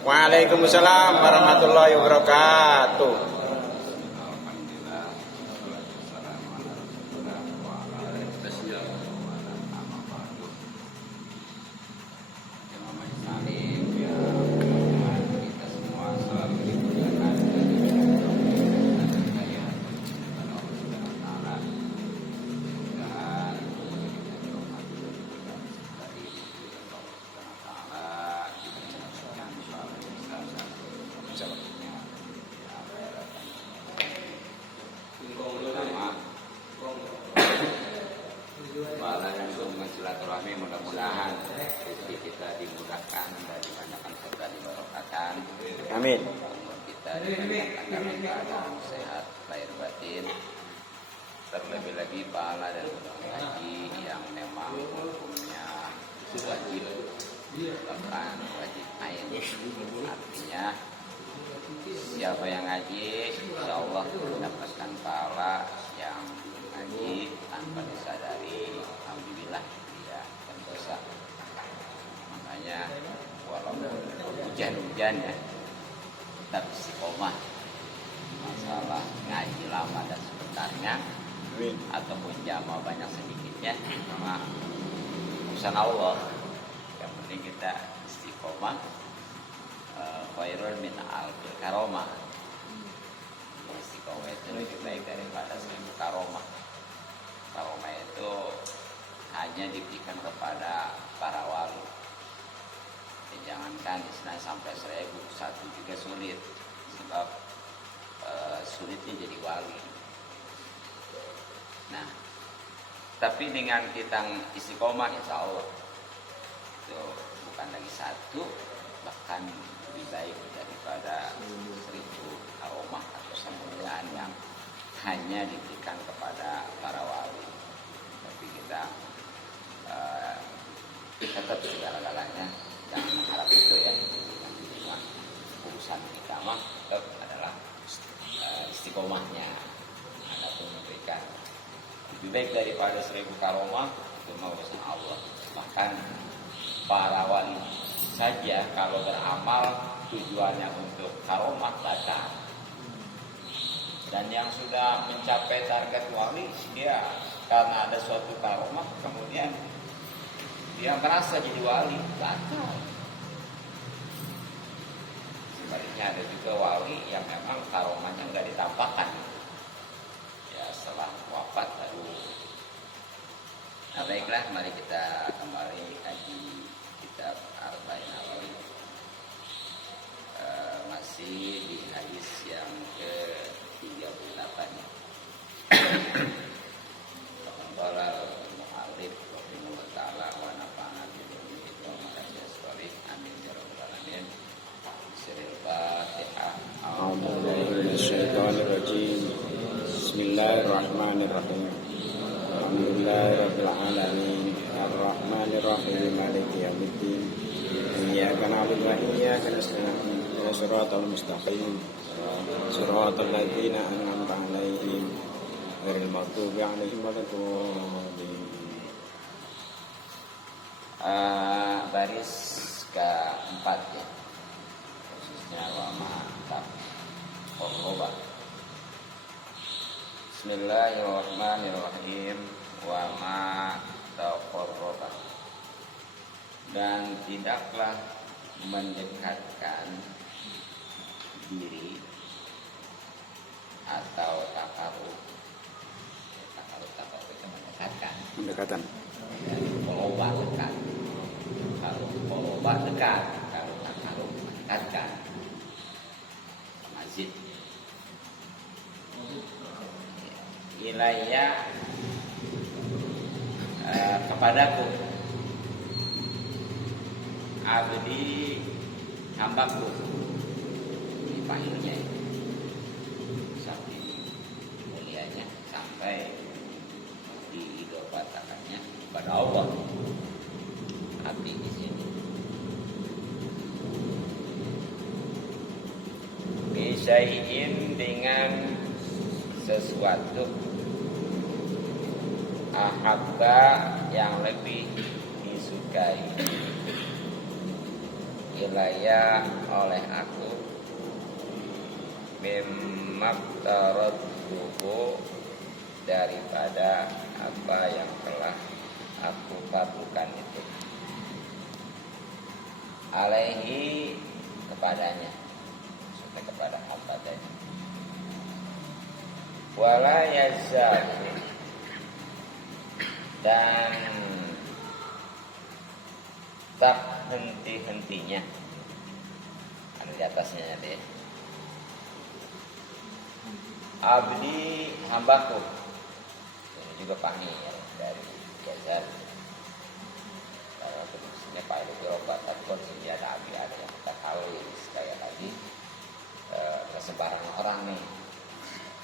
Waalaikumsalam warahmatullahi wabarakatuh. Silaturahmi, mudah-mudahan rezeki kita dimudahkan dan dibanyakan serta diberkahkan. Amin. Umur kita dibanyakan dalam keadaan sehat lahir batin. Terlebih lagi pahala dan haji yang memang hukumnya wajib, bahkan wajib ain. Artinya siapa yang haji, insya Allah mendapatkan pahala yang haji tanpa disadari. Alhamdulillah dia berdosa. Makanya walaupun hujan-hujan ya, tetap istiqomah. Masalah ngaji lama dan sebentarnya, ataupun jamaah banyak sedikitnya, sama urusan Allah. Yang penting kita istiqomah. Khairun min alfil karomah. Istiqomah itu lebih baik daripada 1000 karomah. Karomah itu hanya diberikan kepada para wali. Jangankan istilahnya sampai 1000, satu juga sulit. Sebab sulitnya jadi wali. Nah, tapi dengan kita istiqomah, insya Allah itu bukan lagi satu, bahkan lebih baik daripada 1000 karomah atau sembilan yang hanya diberikan kepada para wali. Tapi kita tetap segala-galanya jangan mengharap itu ya. Urusan kita mah tetap adalah istiqomahnya. Adapun memberikan lebih baik daripada 1000 karomah itu mau urusan Allah. Bahkan para wali saja kalau beramal tujuannya untuk karomah baca. Dan yang sudah mencapai target wali, dia karena ada suatu karomah kemudian dia merasa jadi wali, batal. Sebaliknya ada juga wali yang memang karomahnya nggak ditampakkan. Ya setelah wafat baru. Nah baiklah, mari kita kembali kaji kitab Arba'in Nawawi. Masih di hadis yang ke-38. Qala al-mu'allif rahimahullah ta'ala wa nafa'ana bi ilmihi wa maghfiratihi sholih amin ya rabbal alamin. Siril Fatihah. A'udzu minasyaitonir rajim. Bismillahirrahmanirrahim. Alhamdulillahirabbil alamin. Arrahmanir rahim. Maliki yaumiddin. Iyyaka na'budu wa iyyaka nasta'in. Shiratal mustaqim. Shiratal ladzina an'amta 'alaihim ghairil maghdubi 'alaihim waladdallin. Baris keempat ya, khususnya wama taqarraba. Bismillahirrahmanirrahim. Wama taqarraba. Dan tidaklah mendekatkan diri atau takarub. Takarub itu mendekatkan. Pendekatan. Koloba dekat. Kalau koloba dekat, kalau takarub mendekatkan. Mazid. Ilayya kepadaku abdi hambaku. Ini panggilnya saking mulianya sampai diidopatakannya kepada Allah. Abdi di sini bisyai'in dengan sesuatu ahabba yang lebih disukai ilaya oleh aku mimmaktaradtuhu daripada apa yang telah aku fardukan itu alaihi kepadanya, maksudnya kepada hambatanya. Wala yazalu dan tak henti-hentinya, ada di atasnya deh. Abdi hambaku, ini juga panggil ya, dari Jazar. Kalau tulisnya Pak Ibu Robat, tapi konsumsi ada abdi, ada yang kita tahu sekali lagi kesebaran orang nih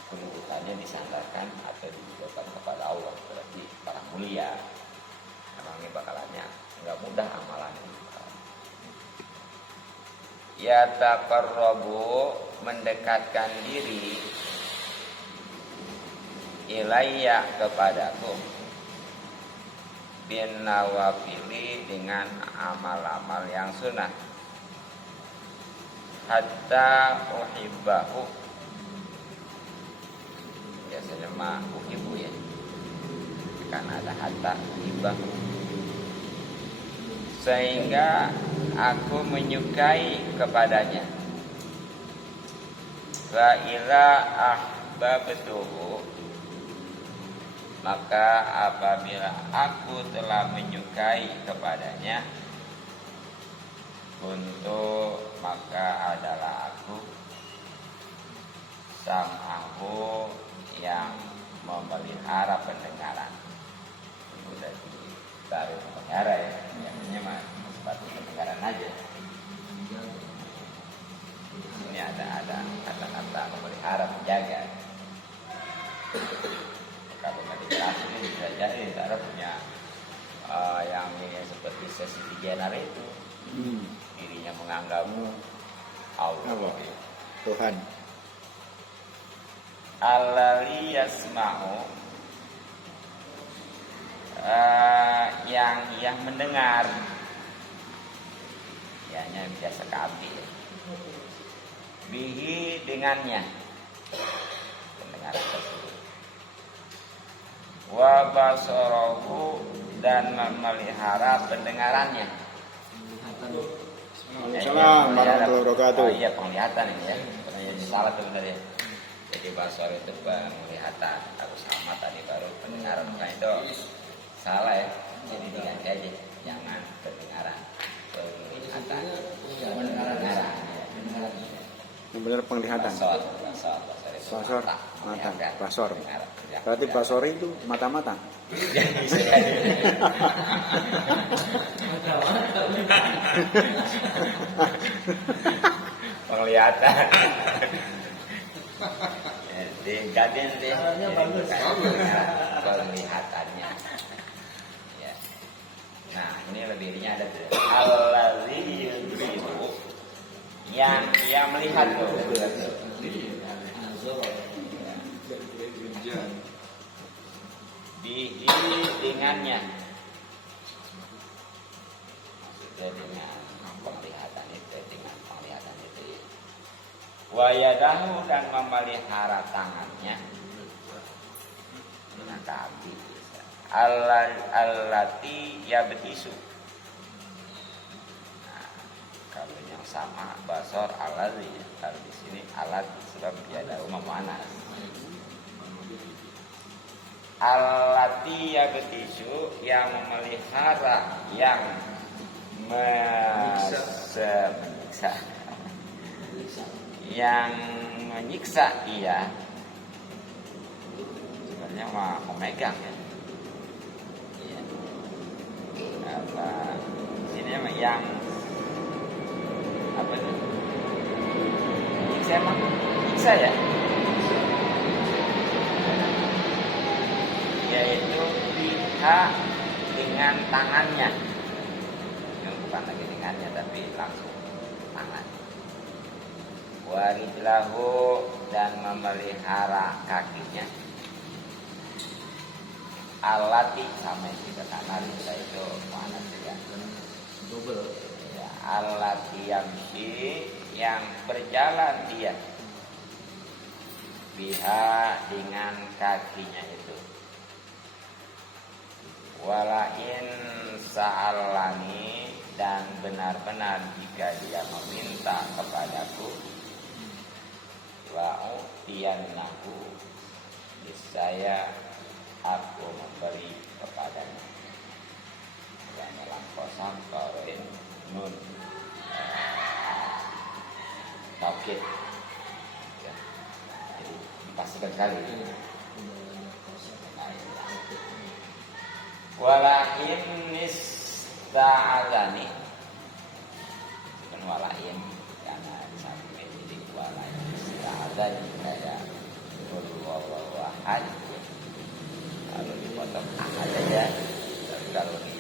kedudukannya disandarkan atau ditujukan kepada Allah, berarti para mulia. Emangnya bakalannya nggak mudah amalannya. Ya taqarrabu mendekatkan diri ilayya kepadaku bin nawafili dengan amal-amal yang sunnah hatta uhibbahu, biasanya mah uhibbu ya, karena ada hatta uhibbahu, sehingga aku menyukai kepadanya. Wa ila ahbabtuhu, maka apabila aku telah menyukai kepadanya, untuk maka adalah aku sam'ahu yang memelihara pendengaran. Udah ditaruh memelihara ya, biasanya mah sepatu pendengaran aja. Ini ada kata-kata memelihara, menjaga. Kalau nggak dijelasin ini bisa jadi cara punya yang ini seperti sesi jenar itu, dirinya menganggapmu Allah, Tuhan. Alali yasma'u, yang mendengar, ianya biasa kabeh ya. Bihi dengannya, pendengaran tersebut. Wa basarahu dan memelihara pendengarannya. Waalaikumsalam warahmatullahi wabarakatuh. Oh iya, penglihatan ini ya. Salah tuh benar ya. Jadi basar itu penglihatan. Aku sama tadi baru pendengaran, bukan itu salah ya. Jadi diganti aja, jangan pendengaran, penglihatan. Pendengaran. Yang benar penglihatan. Basor, mata, basor. Berarti basor itu mata-mata. Bisa jadi. Penglihatan. Digantiin deh. Penglihatannya. Ya. Nah, ini lebihnya ada tuh. Allazi yudriku, yang dia melihat tuh. Bihi dengannya, maksudnya dengan penglihatan itu, dengan penglihatan itu ya. Wa yadahu dan memelihara tangannya dengan kaki. Allati yabtisu. Nah, kalau yang sama basor alazi, kalau di sini alat sebab yadahu memanas. Allati yabtisu, yang memelihara, yang menyiksa, yang menyiksa ia, sebenarnya mah memegang ya. Iya. Apa sini mah yang apa itu? Menyiksa emang menyiksa ya? Yaitu pihak dengan tangannya, yang bukan lagi dengannya tapi langsung tangan. Warijlahu dan memelihara kakinya. Alati sama yang kita sana itu mana sih ya? Double. Ya, allati yamshi yang berjalan dia biha dengan kakinya itu. Walain sa'alani dan benar-benar jika dia meminta kepadaku la'utiyannahu niscaya aku memberi kepadanya. Dan dalam kosan korin nun taukid ya. Jadi dipastikan kali. Walain nista'adani bukan walain karena di samping jadi walain nista'adani kayak wallahu ahad. Kalau dipotong ahad aja, tapi kalau di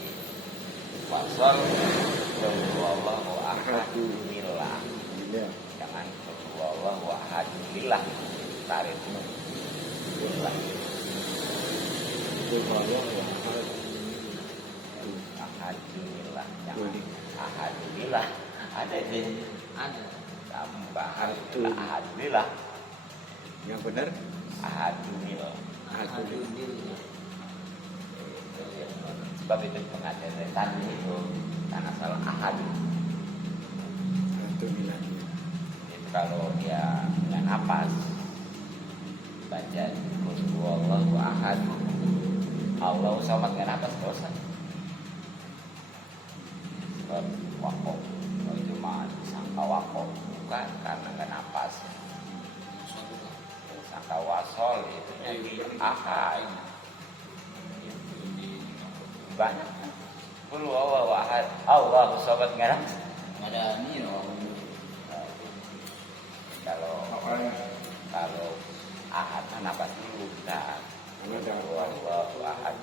wasol wallahu ahad billah, jangan wallahu ahad billah, tarik nun billah. Ahadillah, jangan ahadillah. Ada di tambahan ahadillah. Yang benar Ahadillah. Sebab itu pengajaran itu karena salah ahad. Alhamdulillah. Itu kalau dia dengan napas baca Allahu ahad, Allahu samad dengan napas dosa. Sebab wakaf kalau itu mah sangka wakaf bukan karena nggak napas. Sangka wasol itu jadi ahad. Banyak kan? Qul huwallahu ahad, Allahu samad nggak napas. Ada ini Kalau ahad napas dulu kan. Allahu ahad,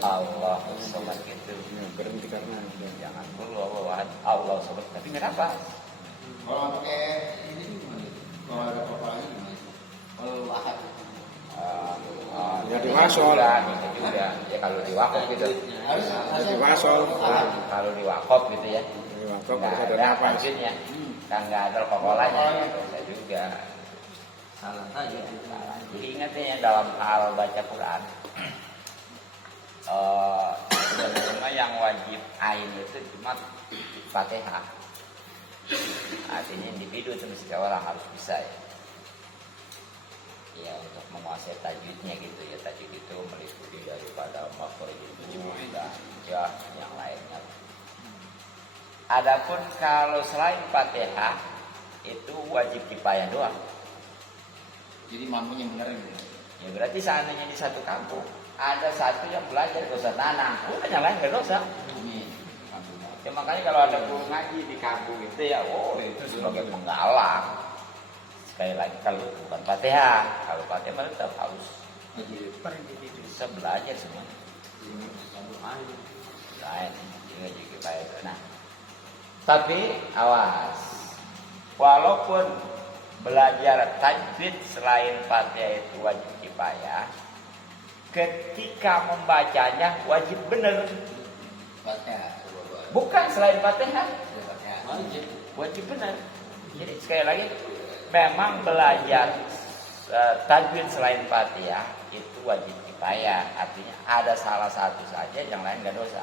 Allahu samad gitu. Berhenti karena Jangan dulu Allah sobat tapi nggak apa. kalau pakai ini gimana? Kalau ada kepalanya gimana? Kalau ahad ya diwasol. Juga ya kalau diwakaf gitu. harus Diwasol. Kalau diwakaf gitu ya. Diwakaf Nggak harus ada ada napas. maksudnya. Kan nggak ada kokolanya ya bisa juga. salah saja. Jadi ingat ya dalam hal baca Quran. Sebenarnya yang wajib ain itu cuma Fatihah. Artinya individu itu mesti orang harus bisa ya. Ya untuk menguasai tajwidnya gitu ya. Tajwid itu meliputi daripada makhrajul dan ya yang lainnya. Adapun kalau selain Fatihah itu wajib kifayah doang. Jadi mampunya bener gitu. Ya berarti seandainya di satu kampung ada satu yang belajar dosa tanah, udah yang lain nggak dosa. Ini Ya makanya kalau ada guru ngaji di kampung itu ya, oh itu sebagai penggalang. Sekali lagi kalau bukan Fatihah, kalau Fatihah tetap harus bisa belajar semua. Lain juga juga itu. Nah, tapi awas, walaupun belajar tajwid selain Fatihah itu wajib kifayah, ketika membacanya wajib benar. Fatihah. Bukan selain Fatihah, Wajib. wajib benar. Jadi sekali lagi, memang belajar tajwid selain Fatihah itu wajib kifayah. Artinya ada salah satu saja, yang lain nggak dosa.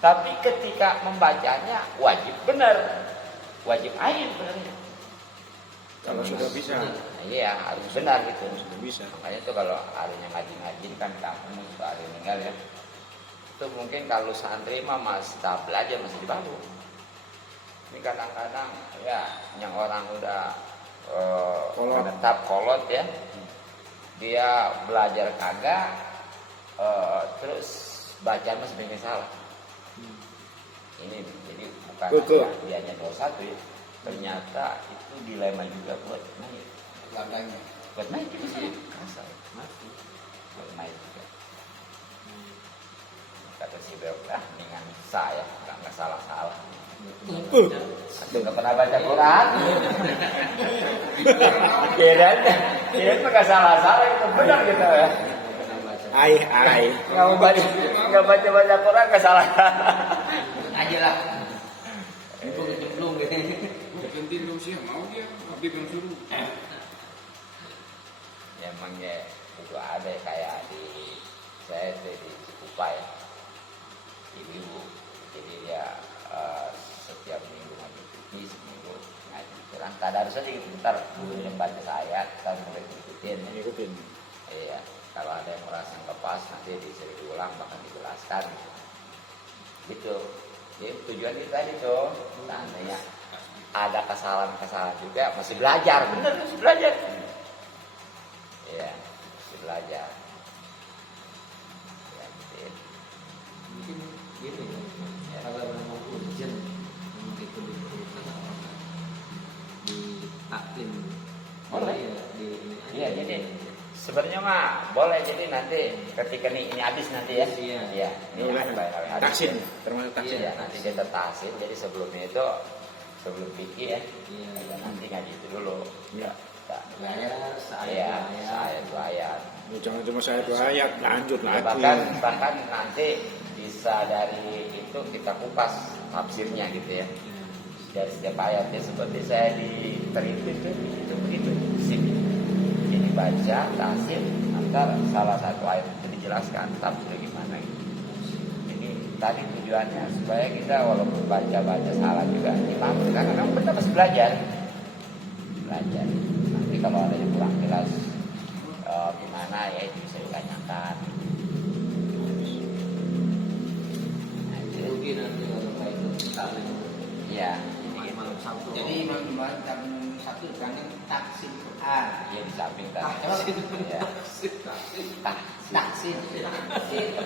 Tapi ketika membacanya wajib benar, wajib ain benernya. Kalau sudah bisa. Nah, iya harus benar gitu. Sudah bisa. Makanya tuh kalau harinya ngaji-ngaji kan kamu suka hari meninggal ya. Itu mungkin kalau santri mah masih tahap belajar masih di bawah. Ini kadang-kadang ya yang orang udah menetap kolot ya. Dia belajar kagak terus bacaan masih banyak salah. Ini jadi bukan dianya dosa tuh ya. Ternyata itu dilema juga buat naik. Ladangnya. Buat naik itu sih kasar. Buat naik juga. Kata si Beok, dengan saya nggak salah-salah. Aku nggak pernah baca Quran. Kirain nggak salah-salah itu benar gitu ya. Ai. Nggak baca Quran nggak salah. Aja lah. Ibu kecemplung gitu. Ganti dong sih, mau dia Habib yang suruh. Ya emang ya itu ada kayak di saya itu di Cikupa ya, ibu. Jadi dia setiap minggu ngaji fikih, seminggu ngaji Quran. Tadarus aja gitu, ntar dulu baca ayat, kita mulai ikutin. Ya. Ngikutin. Iya, kalau ada yang merasa nggak pas nanti disuruh diulang bahkan dijelaskan. Gitu. Jadi tujuan itu tadi tuh, seandainya ada kesalahan-kesalahan juga masih belajar, bener masih belajar. Iya, masih belajar. Ya, gitu. Mungkin gitu ya. Kalau memang urgent itu diperlukan apakah di taklim Boleh. ya, di ini aja. Iya, jadi sebenarnya mah boleh, jadi nanti ketika ini habis nanti ya. Iya. Iya. Ini Boleh. habis. Taksin, termasuk taksin. Iya, nanti kita taksin. Jadi sebelumnya itu sebelum fikih ya. Iya. Kita nanti ngaji itu dulu. Iya. Bayar Iya, saya saya dua ayat. Jangan cuma saya 2 ayat, lanjut Ya, lagi. bahkan nanti bisa dari itu kita kupas tafsirnya gitu ya. Dari setiap ayatnya seperti saya di terintip itu begitu sip. Jadi baca tafsir antar salah satu ayat itu dijelaskan tafsir gimana gitu. Jadi tadi tujuannya supaya kita walaupun baca salah juga dipahami, karena kan kita masih belajar. Nanti kalau ada yang kurang jelas gimana ya itu bisa ditanyakan. Nah, mungkin nanti kalau kayak itu taklim iya. malam Sabtu. Jadi Imam jam 1 jangan taksim Quran. Iya di samping tadi. Iya. Taksim.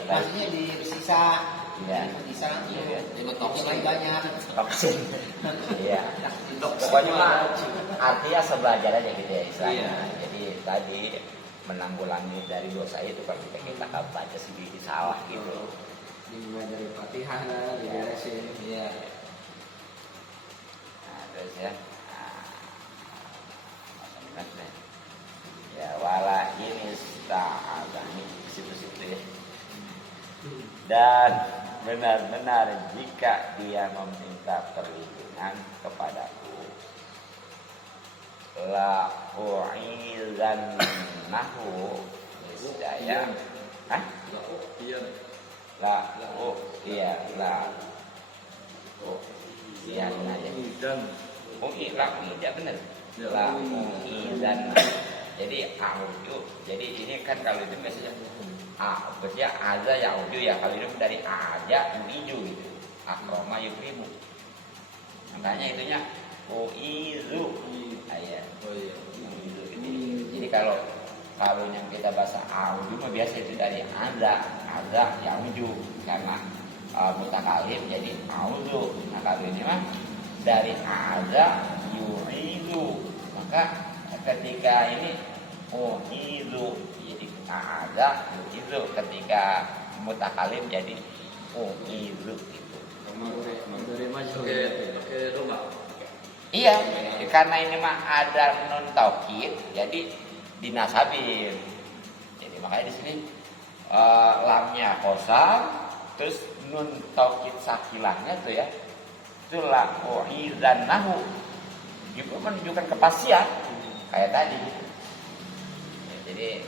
Maksudnya di sisa. Iya. Sisa. Iya. Jadi toksin banyak. Vaksin. Iya. Pokoknya mah artinya sebelajar aja gitu ya istilahnya. Iya. Jadi tadi menanggulangi dari dosa itu kalau kita baca sedikit salah gitu. Dimulai dari Fatihah lah, diberesin. Iya. Nah, terus ya. Ya wala ini sta'adani situ-situ ya. Dan benar-benar jika dia meminta perlindungan kepadaku, la u'izannahu niscaya. Hah? La iya la iya aja. La tidak benar. La u'izannahu. Jadi a'udhu. Jadi ini kan kalau itu biasanya biasanya aza ya'udhu ya. Kalau itu dari aja yu'iju gitu. Akroma yukrimu. Makanya itunya u'izu. Ayat. U'izu gitu. Jadi kalau yang kita bahasa a'udhu mah biasa itu dari aza ya'udhu. Karena mutakalim jadi a'udhu. Nah kalau ini mah dari aza yu'izu. Maka ketika ini itu jadi ada itu ketika mutakalim jadi itu gitu. Dari maju ke rumah. Iya, karena ini mah ada nun taukid jadi dinasabin. Jadi makanya di sini lamnya kosar, terus nun taukid sakilahnya tuh ya. Itu la uizannahu. Juga menunjukkan kepastian. Kayak tadi ya, jadi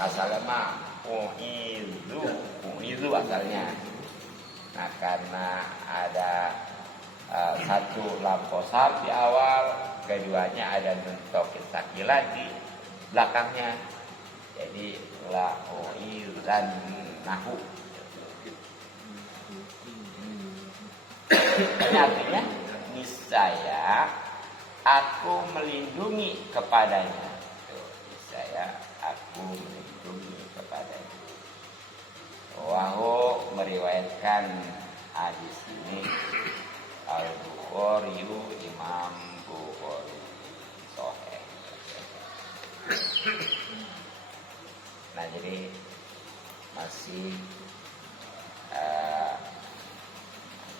asalnya mah u'izu asalnya. Nah karena ada satu lam qasam di awal, keduanya ada nun taukid sakilah di belakangnya, jadi la u'izannahu. Ini artinya niscaya aku melindungi kepadanya. Aku melindungi kepadanya. Wahyu meriwayatkan hadis ini Al-Bukhari, Imam Bukhari Sahih. Nah jadi masih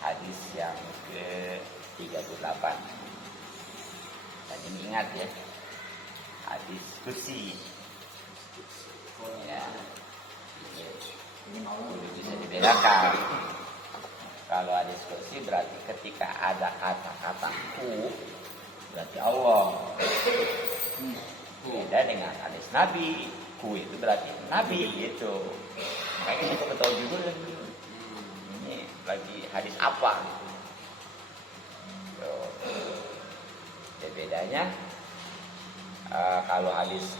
hadis yang ke-38. Dan ini ingat ya, hadis kursi. Ya, ini mau bisa dibedakan. Kalau hadis kursi berarti ketika ada kata-kata ku, berarti Allah. Beda dengan hadis Nabi, ku itu berarti Nabi itu. Makanya kita tahu juga ini lagi hadis apa. Bedanya kalau hadis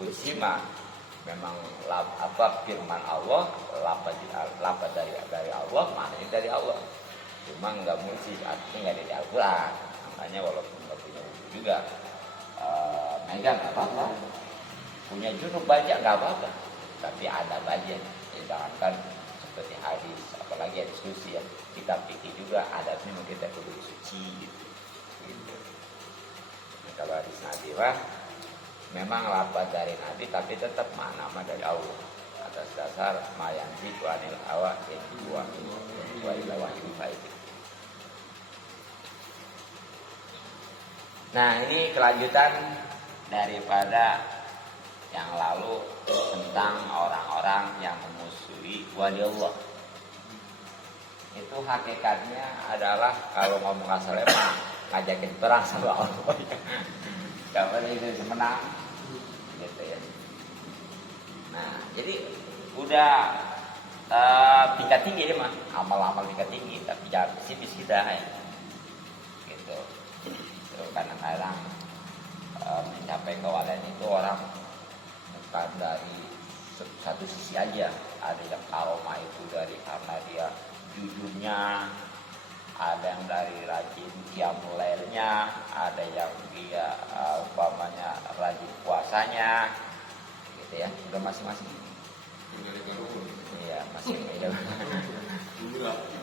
kursi mah memang firman Allah, lafaz dari Allah, maknanya dari Allah. Cuma nggak mesti artinya nggak dari Al-Quran. Makanya walaupun nggak punya buku juga megang nggak apa-apa, punya junub baca nggak apa-apa, tapi ada baca. Jangankan seperti hadis, apalagi hadis kursi ya, kita pikir juga adabnya kita kudu suci gitu. Kalau hadis Nabi memang lafaz dari Nabi tapi tetap makna dari Allah atas dasar mayanti anil hawa yang dua wahyu baik. Nah, ini kelanjutan daripada yang lalu tentang orang-orang yang memusuhi wali Allah. Itu hakikatnya adalah kalau ngomong asalnya ngajakin perang sama Allah. Kapan itu menang gitu ya. Nah, jadi udah tingkat tinggi dia mah, amal-amal tingkat tinggi, tapi jangan pesimis kita ya. Gitu. Terus kadang-kadang mencapai kewalian itu orang bukan dari satu sisi aja. Ada yang karomah itu dari karena dia jujurnya, ada yang dari rajin qiyamul lailnya, ada yang dia umpamanya rajin puasanya, gitu ya. Udah masing-masing. Iya, masih beda.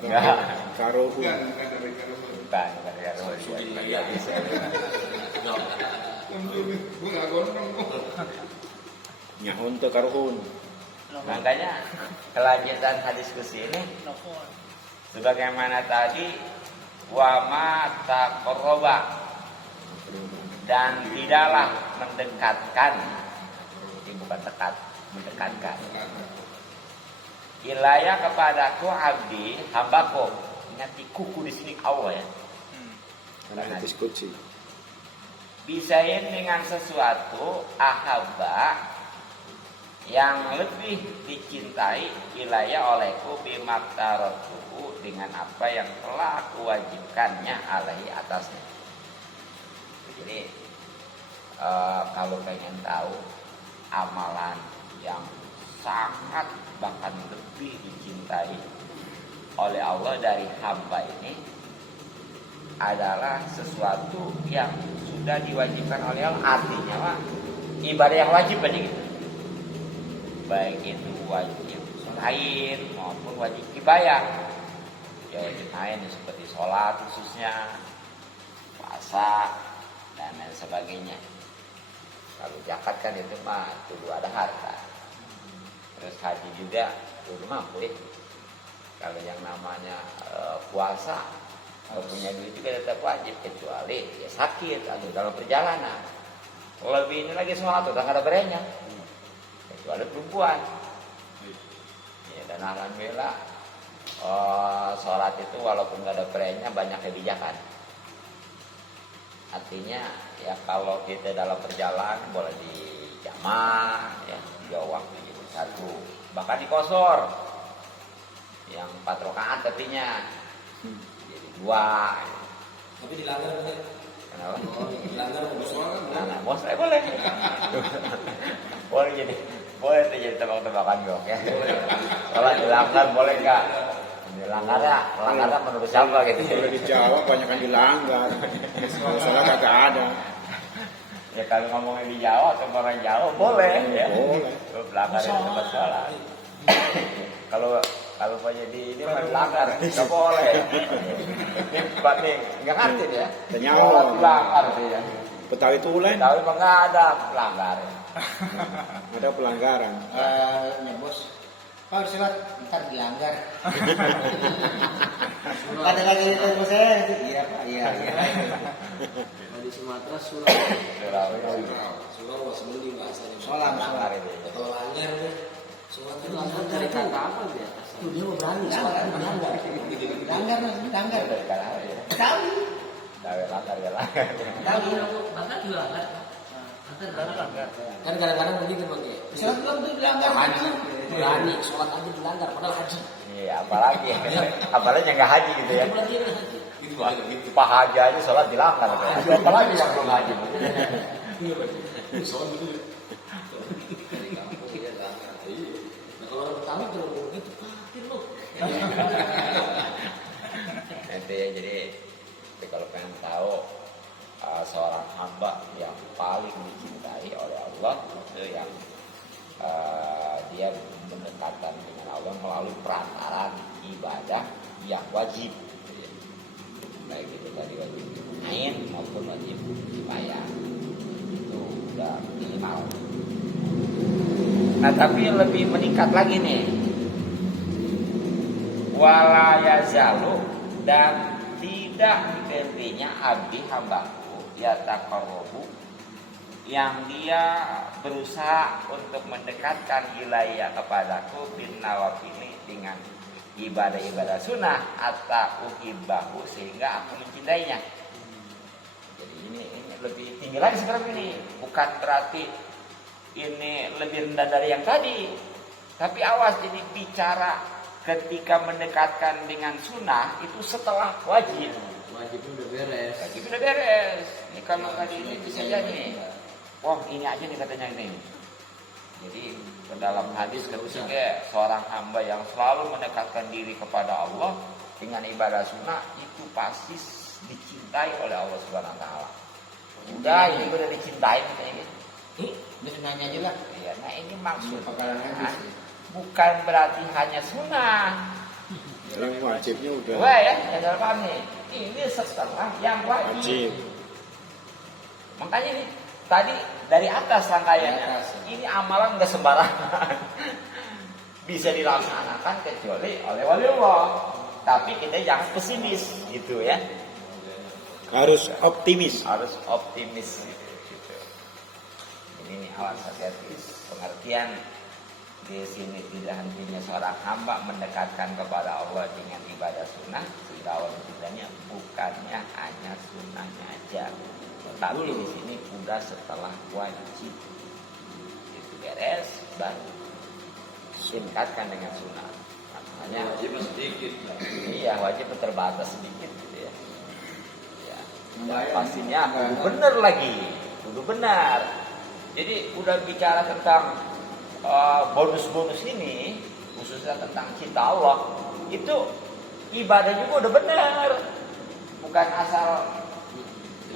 Enggak. Karuhu. Bukan dari karuhu. Nyahun tuh karuhun. Makanya kelanjutan hadis kursi ini sebagaimana tadi wama taqarraba, dan tidaklah mendekatkan, ini bukan dekat, mendekatkan ilaya kepadaku abdi hambaku. Ingat kuku di sini Allah ya. Hadis kursi. Bisain dengan sesuatu ahabba yang lebih dicintai ilaya olehku bimaktaratuhu, dengan apa yang telah kuwajibkannya alaihi atasnya. Jadi kalau pengen tahu amalan yang sangat bahkan lebih dicintai oleh Allah dari hamba ini adalah sesuatu yang sudah diwajibkan oleh Allah. Artinya Pak, ibadah yang wajib aja gitu. Baik itu wajib lain maupun wajib kifayah. Ya wajib lain seperti sholat khususnya, puasa dan lain sebagainya. Kalau zakat kan itu mah kudu ada harta. Terus haji juga kudu mampu ya. Kalau yang namanya puasa, kalau punya duit juga tetap wajib, kecuali ya sakit atau dalam perjalanan. Lebih ini lagi sholat udah nggak ada berenya. Kecuali perempuan. Ya, dan alhamdulillah sholat itu walaupun nggak ada perenya banyak kebijakan. Artinya ya kalau kita dalam perjalanan boleh dijamah, ya jauh waktu jadi satu, bahkan dikosor, yang 4 rakaat artinya jadi 2. Tapi dilanggar bener. Kenapa? Dilanggar Nah, bos boleh. Boleh jadi tebak-tebakan gok ya. Kalau dilanggar boleh nggak? Dilanggar menurut siapa gitu? Kalau di Jawa banyak kan dilanggar. Kalau sholat kagak ada. Ya kalau ngomongnya di Jawa atau orang Jawa boleh ya. Boleh. Pelanggar itu tempat sholat. Kalau mau jadi ini mah pelanggar nggak boleh. Pak nih nggak ngerti ya. Ternyata Pelanggar dia. Betawi tulen Tapi memang nggak ada pelanggar. ada pelanggaran. Ya bos, Pak silat ntar dilanggar. Ada lagi itu bos saya. Iya Pak, iya. Di Sumatera Sulawesi Sulawesi. Sulawesi beli bahasanya Solang. Pelanggar itu. kalau langgar deh Sholat itu langgar dari kata apa dia? Tuh dia mau berani, sholat itu melanggar. Melanggar. Dari kanan ya. Tahu. Dari langgar ya langgar. Tahu. Bahkan juga langgar. Kan kadang-kadang begitu bang ya. Sholat itu dilanggar. Berani sholat aja dilanggar padahal haji. Iya, apalagi yang nggak haji gitu ya. Berarti dia haji. Pak haji aja sholat dilanggar. Apalagi yang belum haji. Nah, kalau orang Betawi kalau begitu kafir loh. Nanti ya, jadi kalau pengen tahu seorang hamba yang paling dicintai oleh Allah itu yang dia mendekatkan dengan Allah melalui perantaraan ibadah yang wajib, baik itu tadi wajib ain maupun wajib bayar, itu udah minimal. Nah tapi lebih meningkat lagi nih, wala yazalu, dan tidak hentinya abdi hambaku ya taqarrubu, yang dia berusaha untuk mendekatkan wilayah kepadaku bin nawafili dengan ibadah-ibadah sunnah atau uhibbahu, sehingga aku mencintainya. Jadi ini lebih tinggi lagi sekarang ini, bukan berarti ini lebih rendah dari yang tadi, tapi awas, jadi bicara ketika mendekatkan dengan sunnah itu setelah wajib. Wajibnya udah beres. Wajib udah beres. Ini kalau tadi ini bisa jadi, wah ini aja nih katanya ini. Jadi dalam hadis ketika seorang hamba yang selalu mendekatkan diri kepada Allah dengan ibadah sunnah itu pasti dicintai oleh Allah Subhanahu Wa Taala. Udah ini udah dicintai katanya gitu. Bisa nanya juga. Iya, nah ini maksud Pakaran hadis. bukan berarti hanya sunnah. Yang wajibnya udah Wah ya, jangan paham nih. Ini setelah yang wajib. wajib. Makanya nih tadi dari atas rangkaiannya. Ini amalan nggak sembarangan. Bisa dilaksanakan kecuali oleh wali Allah. Tapi kita jangan pesimis gitu ya. Harus optimis. Harus optimis gitu. Ini awas hati-hati, pengertian di sini tidak hentinya seorang hamba mendekatkan kepada Allah dengan ibadah sunnah, sehingga Allah mencintai bukannya hanya sunnahnya aja, tapi di sini udah setelah wajib itu beres baru tingkatkan dengan sunnah. Makanya Wajib sedikit. iya, wajib terbatas sedikit gitu ya. Ya, Bayar. pastinya kudu bener lagi, kudu benar. Jadi udah bicara tentang bonus-bonus ini, khususnya tentang cinta Allah, itu ibadah juga udah benar, bukan asal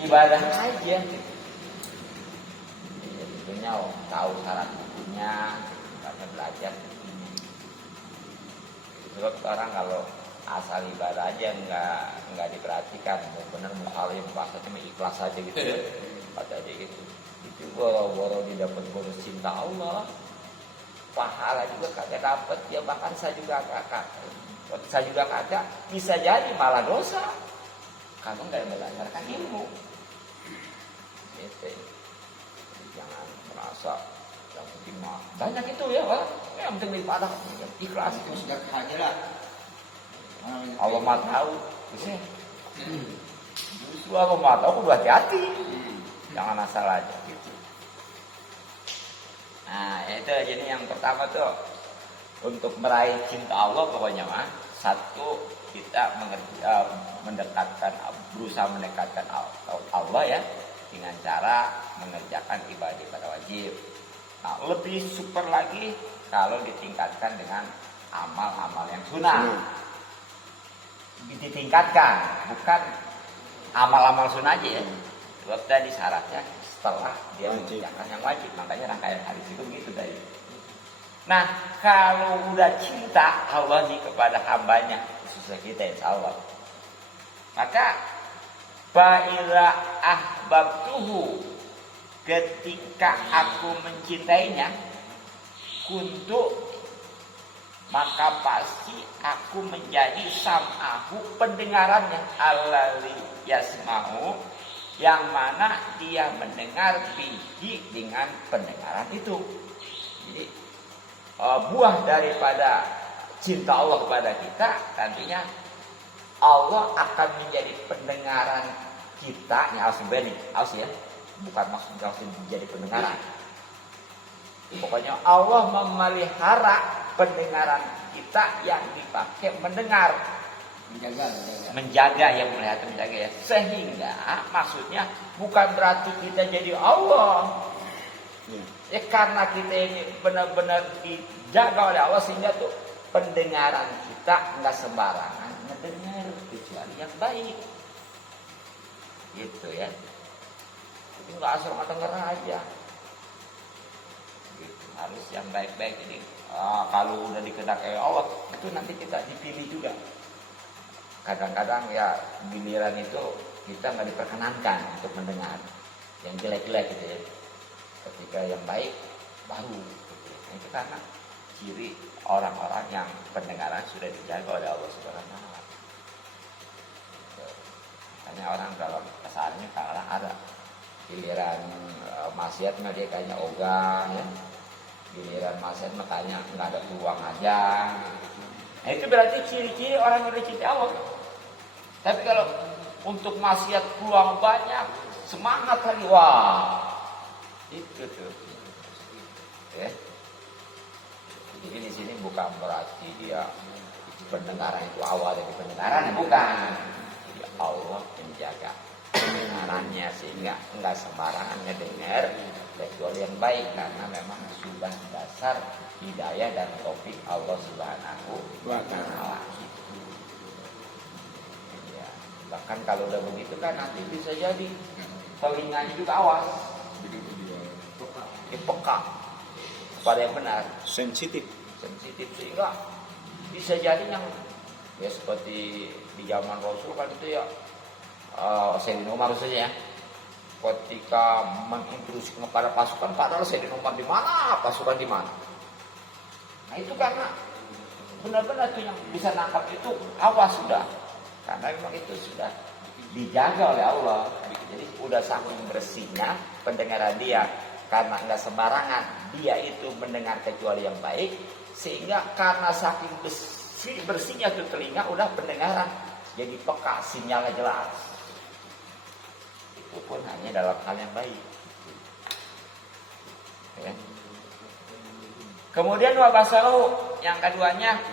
ibadah aja. Ya, tentunya tahu syarat hukumnya, karena belajar. Sebab orang kalau asal ibadah aja nggak diperhatikan, mau benar mau salah ya puasa cuma ikhlas aja gitu, kata aja gitu. Itu boro-boro didapat bonus cinta Allah, pahala juga kagak dapat, ya bahkan saya juga kagak, bisa jadi malah dosa kalau nggak belajarkan ilmu. Gitu. Jangan merasa yang penting mah banyak itu ya, Pak. Yang penting ibadah, ikhlas itu. Sudah aja lah. Allah mah tahu, bisa. Justru Allah mah tahu, kudu hati-hati. Jangan asal aja gitu. Nah, itu jadi yang pertama tuh untuk meraih cinta Allah pokoknya mah satu, kita berusaha mendekatkan Allah ya dengan cara mengerjakan ibadah wajib. Nah, lebih super lagi kalau ditingkatkan dengan amal-amal yang sunnah. Ditingkatkan, bukan amal-amal sunnah aja ya. Sebab tadi syaratnya setelah dia mengerjakan yang wajib. Makanya rangkaian hadis itu begitu tadi. Nah, kalau udah cinta Allah nih kepada hambanya, khususnya kita insya Allah, maka Ba'ila ahbabtuhu, ketika aku mencintainya, kuntu, maka pasti aku menjadi sam'ahu, pendengarannya, alladzi yasma'u, yang mana dia mendengar bihi, dengan pendengaran itu. Jadi buah daripada cinta Allah kepada kita, nantinya Allah akan menjadi pendengaran kita. Ini harus ya, bukan maksudnya harus menjadi pendengaran. Pokoknya Allah memelihara pendengaran kita yang dipakai mendengar, menjaga yang melihat menjaga ya. Sehingga maksudnya bukan berarti kita jadi Allah. Ya karena kita ini benar-benar dijaga oleh Allah sehingga tuh pendengaran kita nggak sembarangan mendengar kecuali yang baik. Gitu ya. Itu nggak asal dengar aja. Gitu. Harus yang baik-baik ini. Kalau udah dikehendaki Allah itu nanti kita dipilih juga. Kadang-kadang ya giliran itu kita nggak diperkenankan untuk mendengar yang jelek-jelek gitu ya. Ketika yang baik baru gitu. Itu karena ciri orang-orang yang pendengaran sudah dijaga oleh Allah Subhanahu wa taala. Makanya orang dalam kesannya kadang ada giliran maksiat mah dia kayaknya ogah ya. Giliran maksiat mah kayaknya enggak ada peluang aja. Nah, itu berarti ciri-ciri orang yang dicintai Allah. Tapi kalau untuk maksiat peluang banyak, semangat kali wah. Itu tuh. Ya. Jadi di sini bukan berarti dia pendengaran itu awal dari pendengaran, bukan. Jadi Allah menjaga pendengarannya sehingga enggak sembarangan ngedengar kecuali yang baik karena memang sudah dasar hidayah dan taufik Allah Subhanahu wa taala. Ya, bahkan kalau udah begitu kan nanti bisa jadi telinganya juga awas. Peka kepada yang benar, sensitif sehingga bisa jadi yang ya seperti di zaman Rasul kan itu ya Sayyidina Umar saja ya, ketika menginstruksikan kepada pasukan padahal Sayyidina Umar di mana, pasukan di mana. Nah itu karena benar-benar tuh yang bisa nangkap itu awas sudah, karena memang itu sudah dijaga oleh Allah. Jadi udah saking bersihnya pendengaran dia. Karena enggak sembarangan dia itu mendengar kecuali yang baik, sehingga karena saking bersihnya tuh telinga udah pendengaran jadi peka, sinyalnya jelas. Itu pun hanya dalam hal yang baik. Ya. Kemudian wabasalu yang keduanya,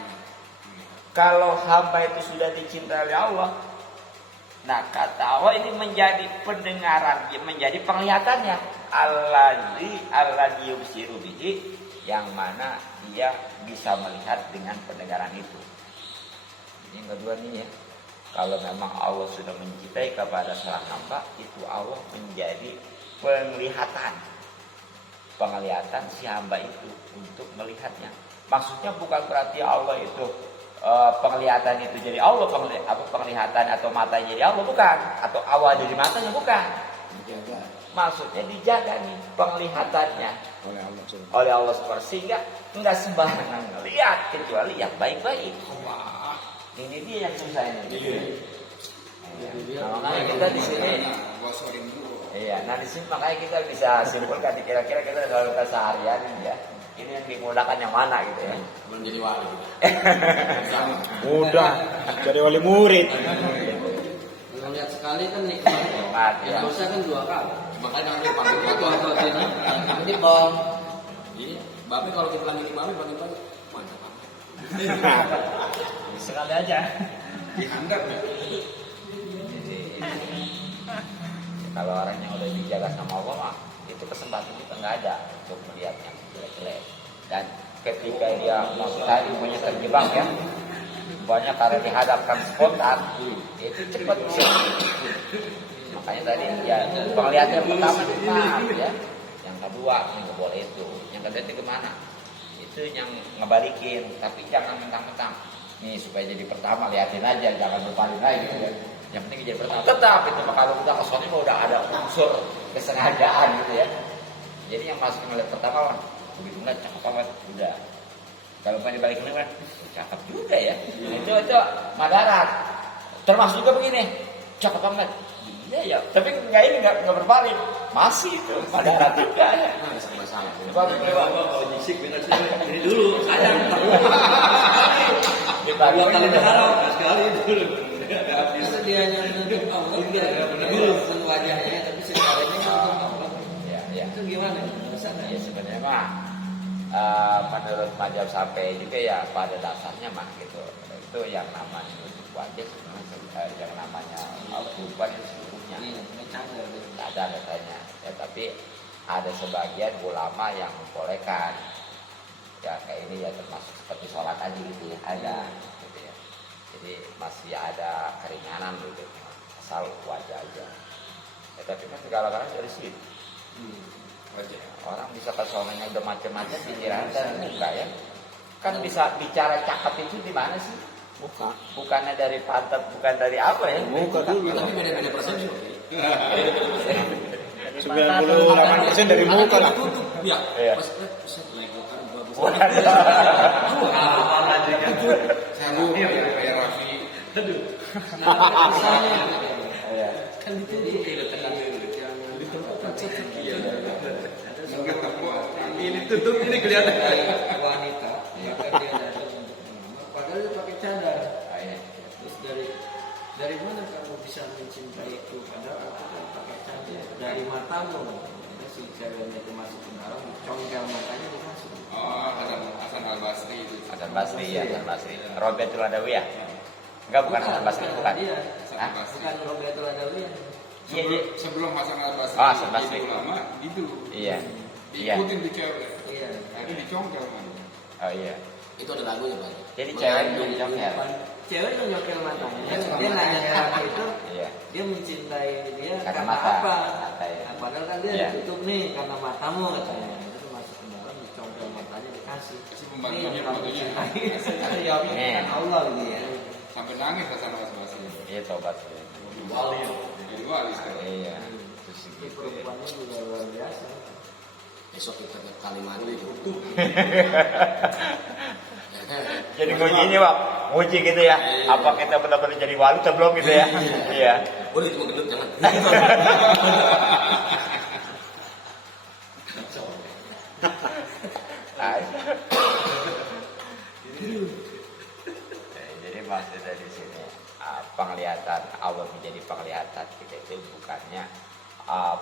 kalau hamba itu sudah dicintai oleh Allah, nah kata Allah ini menjadi pendengaran, menjadi penglihatannya. Alladzi yubsiru bihi, yang mana dia bisa melihat dengan pendengaran itu. Yang kedua nih ya, kalau memang Allah sudah mencintai kepada seorang hamba, itu Allah menjadi penglihatan si hamba itu untuk melihatnya. Maksudnya bukan berarti Allah itu penglihatan itu jadi Allah, penglihatan atau matanya jadi Allah, bukan, atau awal jadi matanya, bukan. Maksudnya dijaga nih penglihatannya oleh Allah SWT, sehingga enggak sembarangan ngelihat kecuali yang baik-baik. Ini dia yang susah ini. Nah, makanya kita di sini. Iya, nah di sini makanya kita bisa simpulkan kira-kira kita dalam keseharian ya. Ini yang dimudahkan yang mana gitu ya. Belum jadi wali. Mudah jadi wali murid. Kalau lihat sekali kan nikmat. Ya. Yang dosa kan 2 kali. Makanya nanti pamit waktu ini. Ini bom. Iya, bapak kalau kita lagi di bapak pagi-pagi mana pamit. Sekali aja. Dihandap ya. Kalau orang yang udah dijaga sama Allah mah, itu kesempatan kita nggak ada untuk melihat yang jelek-jelek. Dan ketika dia tadi punya terjebak ya, banyak karena dihadapkan spontan, itu cepat sih. Makanya tadi ya penglihatan yang pertama itu maaf ya, yang kedua yang nggak boleh itu, yang kedua itu kemana? Itu yang ngebalikin, tapi jangan mentang-mentang. Nih supaya jadi pertama liatin aja, jangan berpaling lagi gitu ya. Yang penting jadi pertama. Tetap itu kalau udah kesini udah ada unsur kesengajaan gitu ya. Jadi yang masuk ngeliat pertama begitu ngeliat cakep banget udah. Kalau mau dibalik lagi cakep juga ya. Itu madarat. Termasuk juga begini, cakep banget. Iya ya, tapi nggak berbalik, masih itu pada ratinya. Sama-sama. Coba lewat. Kalau jisik benar sih. Dari dulu sayang. Kita Dua kali berharap sekali dulu. Justru dia hanya menuntut Allah, dia dulu bukan wajahnya, tapi sejarahnya menuntut Allah. ya. Itu gimana? Bisa nggak? Ya sebenarnya mah menurut mazhab Syafi'i juga ya pada dasarnya mah gitu. Itu yang namanya nutup wajah sebenarnya yang namanya al-Qurban itu seluruhnya. Iya, bercanda. Tidak ada katanya. Ya tapi ada sebagian ulama yang membolehkan. Ya kayak ini ya termasuk seperti sholat aja gitu ya ada. Gitu ya. Jadi masih ada keringanan gitu. Asal wajah aja. Ya tapi kan segala-galanya dari situ. Wajah. Orang bisa pesonanya udah macam-macam pikiran dan muka ya. Kan bisa bicara cakep itu di mana sih? Muka. Bukannya dari pantat, bukan dari apa ya? Muka dulu. Tapi beda-beda persepsi. 98% dari muka lah. Ya. Iya. Pas legokan bagus. Sanggup kayak Raffi. Iya. Kan itu dia tekan Mungkin ini tutup ini kelihatan. wanita, maka dia datang untuk melamar. Padahal dia pakai cadar. Terus dari mana kamu bisa mencintai itu? Padahal aku kan pakai cadar. Dari matamu. Nah, si ceweknya itu masuk ke dalam, congkel matanya dikasih. Oh, Hasan Al-Basri itu. Hasan Basri ya, Hasan Basri. Robiatul Adawi ya? Enggak, bukan Hasan Basri, bukan. Dia. Hah? Bukan Robiatul Adawi. Iya, iya. Sebelum Hasan Al-Basri. Ah, Hasan Basri. Itu lama gitu. Iya. Iya. Ikutin tuh cewek. Iya. Akhirnya dicongkel kan. Oh iya. Itu ada lagunya, Pak. Jadi cewek itu dicongkel. Cewek yang nyongkel matanya, dia nanya ke laki itu, Iya. dia mencintai dia Karena karena mata. apa? Mata, ya. Nah, padahal kan dia Iya. ditutup nih karena matamu katanya. Terus masuk ke dalam, dicongkel matanya dikasih. Si pembantunya, Ini yang kamu pembantunya. cintai. Itu jawabnya Nih. bukan Allah gitu ya. Sampai nangis Hasan Al-Basri. Iya, tobat. Wali. Jadi wali sekarang. Iya. Terus Ini gitu ya. perempuannya juga luar biasa. Besok kita ke Kalimantan itu. Jadi ngujinya Pak, nguji gitu ya. Apa kita benar-benar jadi wali atau belum gitu ya? Iya. Boleh cuma gendut jangan. Nah, jadi maksud dari sini penglihatan Allah menjadi penglihatan kita itu bukannya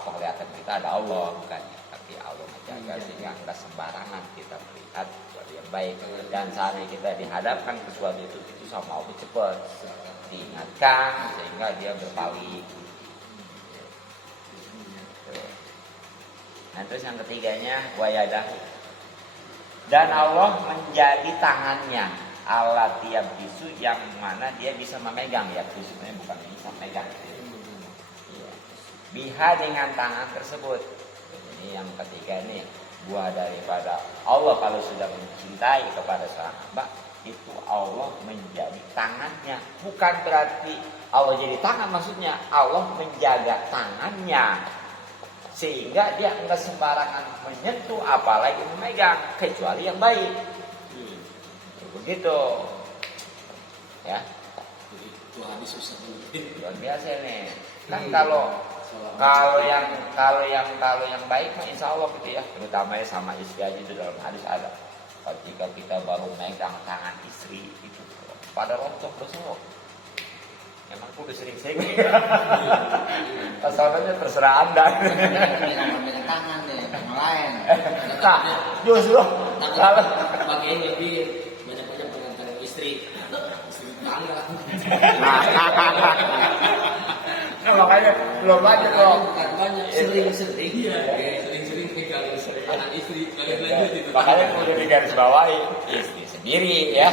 penglihatan kita ada Allah bukannya, tapi Allah menjaga sehingga nggak sembarangan kita melihat sesuatu yang baik dan saat kita dihadapkan ke sesuatu itu sama Allah cepat diingatkan sehingga dia berpaling. Nah terus yang ketiganya wayadahu, dan Allah menjadi tangannya alat tiap bisu yang mana dia bisa memegang ya, itu sebenarnya bukan bisa memegang ya. Biha dengan tangan tersebut. Ini yang ketiga nih, buah daripada Allah kalau sudah mencintai kepada seorang hamba itu Allah menjadi tangannya, bukan berarti Allah jadi tangan, maksudnya Allah menjaga tangannya sehingga dia enggak sembarangan menyentuh apalagi memegang kecuali yang baik. Begitu. Ya. Itu hadis susah Luar biasa nih. Kan kalau yang baik mah insya Allah gitu ya. Terutama sama istri aja itu dalam hadis ada. Ketika kita baru megang tangan istri itu pada rontok besok. Emang aku udah sering-sering. Pasalnya terserah Anda. Beda tangan deh, yang lain. Nah, justru kalau Bagi yang lebih banyak-banyak pengantar istri tangga. nah, makanya belum aja kok. Bukan banyak, sering-sering. Iya, sering-sering pegang tangan istri kalian lanjut itu. Makanya udah digaris bawahi istri sendiri ya,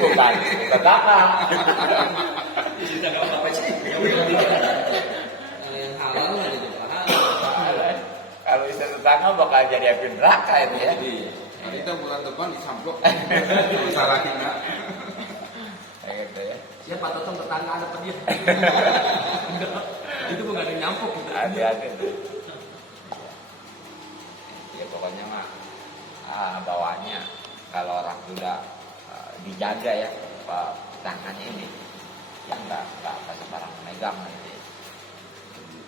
bukan kakak. Istri tangga apa sih? Kalau yang halal nggak jadi pahala. Kalau istri tetangga bakal jadi api neraka itu ya. Nah, kita bulan depan disamplok. Salah kita. Kayak gitu ya. Siapa Totong tetangga ada apa dia? Itu bukan ada yang nyampuk gitu. Hati-hati tuh. Ya pokoknya mah bawaannya kalau orang sudah dijaga ya tangannya ini, ya nggak sembarang memegang nanti.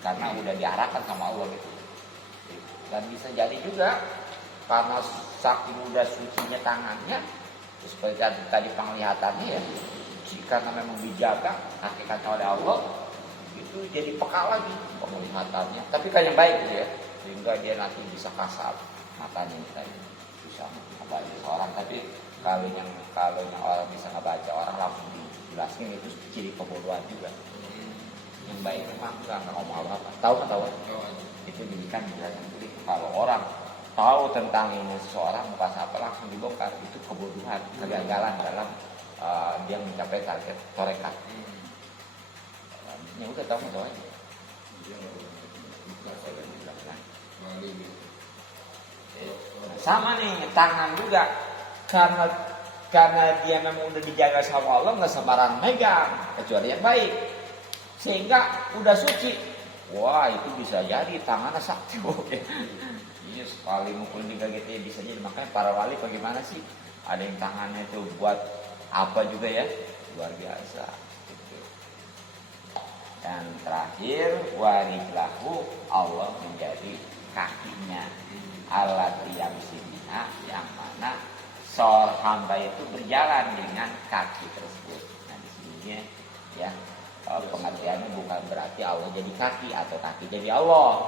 karena udah diarahkan sama Allah gitu. Dan bisa jadi juga karena saking udah sucinya tangannya, terus seperti tadi penglihatannya ya, karena memang dijaga hakikatnya oleh Allah, itu jadi peka lagi penglihatannya. Tapi kan yang baik gitu ya, sehingga dia nanti bisa kasar matanya tadi, bisa membaca seorang. Tapi kalau yang orang bisa ngebaca orang langsung dijelaskan itu jadi kebodohan juga. Yang baik memang nggak ngomong apa-apa. Tahu itu didikan dijelasin dulu. Kalau orang tahu tentang ini seseorang bukan apa langsung dibongkar, itu kebodohan, kegagalan dalam dia mencapai target torekat. Ya udah tahu aja. Sama nih tangan juga, karena dia memang udah dijaga sama Allah, nggak sembarang megang kecuali yang baik, sehingga udah suci. Wah itu bisa jadi tangannya sakti. Iya sekali mukul 3 gitu ya bisa jadi. Makanya para wali bagaimana sih? Ada yang tangannya itu buat apa juga ya, luar biasa. Gitu. Dan terakhir warijlahu, Allah menjadi kakinya. Alat yang siniha, yang mana seorang hamba itu berjalan dengan kaki tersebut. Nah di sini ya pengertiannya bukan berarti Allah jadi kaki atau kaki jadi Allah.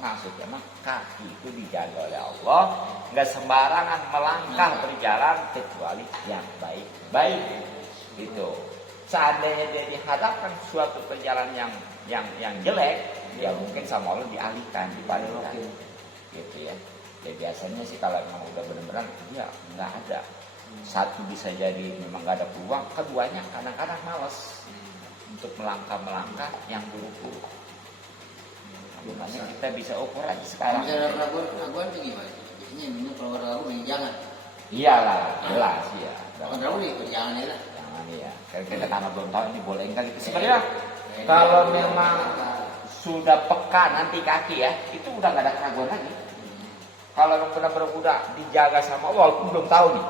Maksudnya mah kaki itu dijaga oleh Allah, nggak sembarangan melangkah berjalan kecuali yang baik-baik. Gitu. Seandainya dia dihadapkan suatu perjalanan yang jelek, ya mungkin sama Allah dialihkan, dipalingkan. Gitu ya. Ya biasanya sih kalau memang udah benar-benar dia nggak ada. Satu bisa jadi memang nggak ada peluang, keduanya kadang-kadang malas untuk melangkah yang buruk-buruk. Makanya kita bisa ukur aja sekarang. Misalnya raguan itu gimana? Biasanya minum kalau ragu jangan. Iyalah, jelas ya. Kalau ragu nih jangan ya lah. Jangan ya. Karena kita belum tahu ini boleh enggak gitu. Sebenarnya kalau memang sudah peka nanti kaki ya, itu udah nggak ada keraguan lagi. Kalau benar-benar udah dijaga sama Allah, walaupun belum tahu nih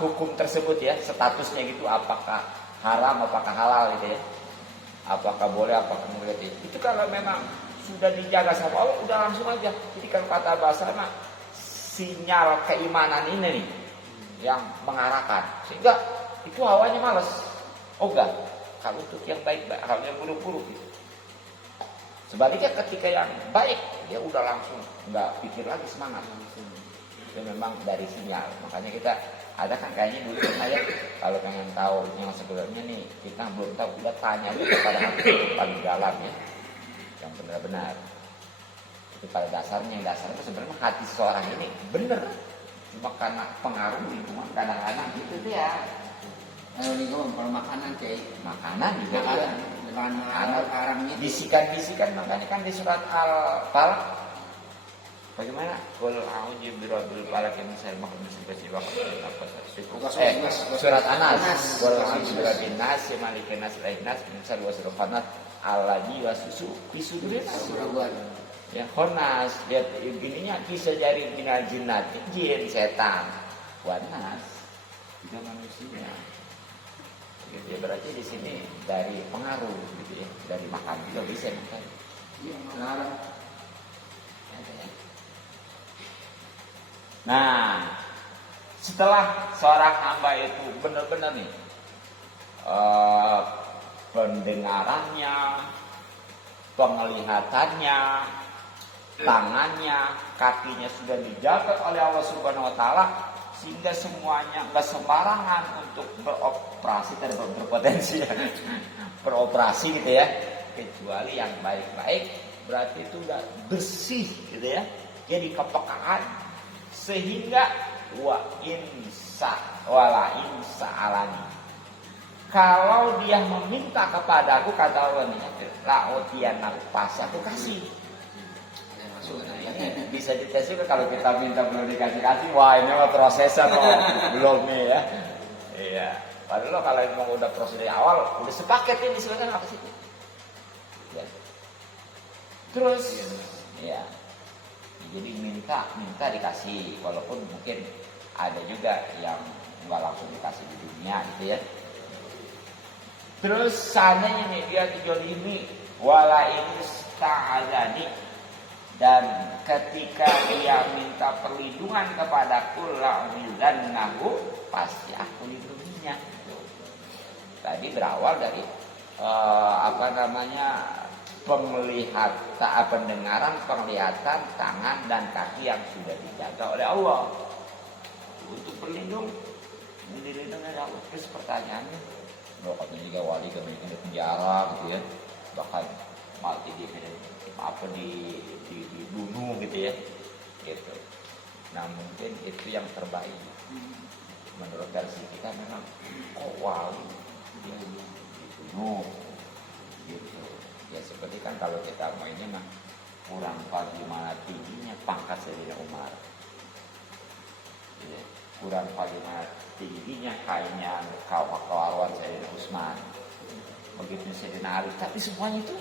hukum tersebut ya, statusnya gitu, apakah haram, apakah halal gitu ya, apakah boleh, apakah enggak gitu. Itu kalau memang sudah dijaga sama Allah, udah langsung aja. Jadi kalau kata bahasa mah sinyal keimanan ini nih yang mengarahkan, sehingga itu hawanya malas. Oh enggak, kalau untuk yang baik-baik, kalau yang buruk-buruk gitu. Sebaliknya ketika yang baik, dia udah langsung nggak pikir lagi, semangat. Itu memang dari sinyal. Makanya kita ada kan kayaknya dulu saya kalau pengen tahu yang sebenarnya nih kita belum tahu, udah tanya aja kepada hati paling dalam ya, yang benar-benar. Itu pada dasarnya sebenarnya hati seseorang ini benar, cuma karena pengaruh lingkungan kadang-kadang gitu tuh ya. Kalau lingkungan kalau makanan Makanan juga makanan. Haram itu. Bisikan makanya kan di surat Al-Falaq bagaimana? Qul a'udzu birabbil falaq min syarri ma khalaq. Surat Anas. Qul a'udzu birabbin nas malikin nas ilahin nas min syarri waswasil khannas alladzi waswisu fi sudurin nas. Ya khannas, lihat begininya bisa jadi minal jinnati, jin, setan, wanas, juga manusia. Gitu ya, berarti di sini dari pengaruh gitu ya, dari makan juga bisa makan. Iya, melarang. Nah, setelah seorang hamba itu benar-benar nih pendengarannya, penglihatannya, tangannya, kakinya sudah dijaga oleh Allah Subhanahu wa taala, sehingga semuanya nggak sembarangan untuk beroperasi dan berpotensi ya. Beroperasi gitu ya, kecuali yang baik-baik, berarti itu udah bersih gitu ya, jadi kepekaan, sehingga wala insa alani, kalau dia meminta kepadaku, kata Allah nih, la'utiyanna, pasti aku kasih. Bisa dites juga kalau kita minta belum dikasih, wah ini mah prosesnya belum nih ya. Iya. Padahal kalau memang udah proses dari awal, udah sepaket ini sebenarnya apa sih? Ya. Terus, ya. Jadi minta dikasih, walaupun mungkin ada juga yang nggak langsung dikasih di dunia gitu ya. Terus seandainya nih dia dijolimi, wala ini sta'adani, dan ketika dia minta perlindungan kepadaku, la'udzannahu, pasti aku lindunginya. Tadi berawal dari pendengaran, penglihatan, tangan dan kaki yang sudah dijaga oleh Allah untuk dilindungi oleh Allah. Terus pertanyaannya, katanya juga wali kami di penjara gitu ya, bahkan mati dibunuh gitu ya, gitu. Nah mungkin itu yang terbaik menurut versi kita, memang wali dia dibunuh gitu. Ya seperti kan kalau kita mau ini mah kurang bagaimana tingginya pangkat Sayyidina Umar, ya, kurang bagaimana tingginya kainnya kawan Sayyidina Utsman, begitu Sayyidina Ali, tapi semuanya itu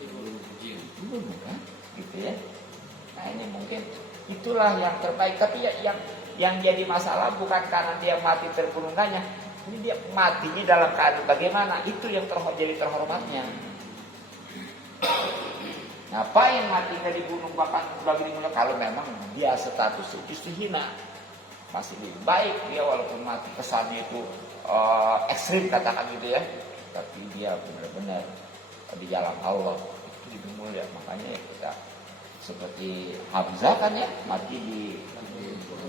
dibunuh kan, gitu ya. Nah ini mungkin itulah yang terbaik, tapi yang jadi masalah bukan karena dia mati terbunuh enggaknya, ini dia matinya dalam keadaan bagaimana, itu yang jadi terhormatnya. Ngapain matinya dibunuh bahkan sebagai dibunuh kalau memang dia status istri hina, masih lebih baik dia walaupun mati kesannya itu ekstrim katakan gitu ya, tapi dia benar-benar di jalan Allah itu lebih mulia. Makanya kita seperti Hamzah kan ya, mati di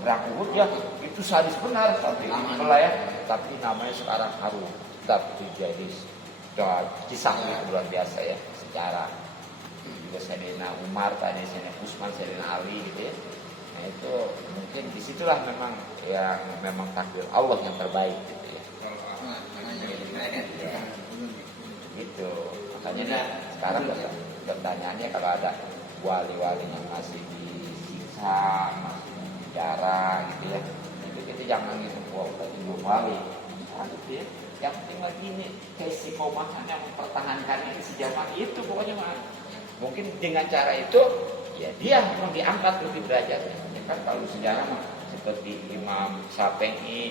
perang Uhud ya, itu sadis benar tapi ya, tapi namanya sekarang harum, tapi jadi kisahnya luar biasa ya, sejarah juga Sayyidina Umar, Sayyidina Utsman, Sayyidina Ali gitu ya. Nah itu mungkin disitulah memang yang memang takdir Allah yang terbaik gitu ya. Ya. Gitu. Makanya sekarang pertanyaannya kalau ada wali-wali yang masih disiksa, masih di penjara gitu ya, itu kita jangan gitu, wah berarti belum wali. Gitu ya. Yang penting lagi ini keistiqomahan yang mempertahankan ini sejaman itu pokoknya mah. Mungkin dengan cara itu ya dia mau diangkat lebih derajatnya. Ya kan kalau sejarah mah seperti Imam Syafi'i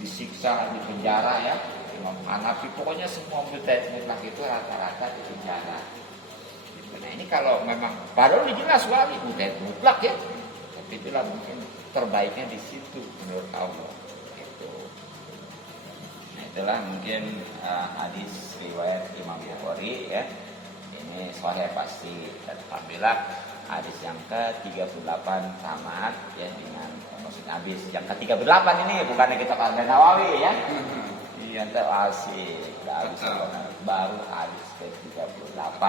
disiksa di penjara ya, Imam Hanafi, pokoknya semua mutlak itu rata-rata di penjara. Nah ini kalau memang padahal jelas wali mutlak ya, tapi itulah mungkin terbaiknya di situ menurut Allah. Gitu. Nah itulah mungkin hadis riwayat Imam Bukhari ya. Ini sahih pasti, dan alhamdulillah hadis yang ke-38 tamat ya dengan maksudnya hadis yang ke-38 ini bukannya kita pada Nawawi ya. Iya asik baru hadis ke-38.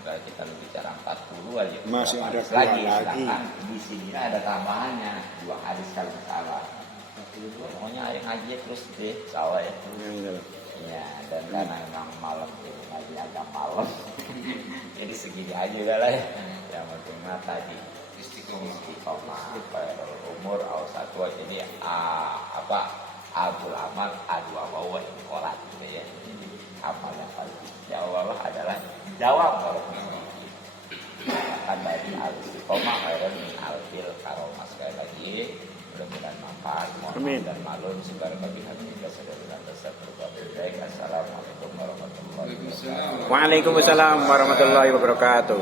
Kalau kita bicara 40 aja masih ada lagi. Sedangkan Di sini ada tambahannya 2 hadis kalau salah. Pokoknya hari ngaji terus deh, salah ya. Ya, dan karena memang malam itu ngaji agak malam, jadi segini aja udah lah ya. Yang penting tadi istiqomah, umur awsatwa, jadi abul amal adu awawa ini orang gitu ya. Jadi amal yang paling jawab adalah jawab kalau akan dari al-istiqomah khairan min al-fil karomah. Sekali lagi mudah-mudahan manfaat, mohon dan malum segala bagi hati kita saudara besar berbahagia. Assalamualaikum warahmatullahi wabarakatuh. Waalaikumsalam warahmatullahi wabarakatuh.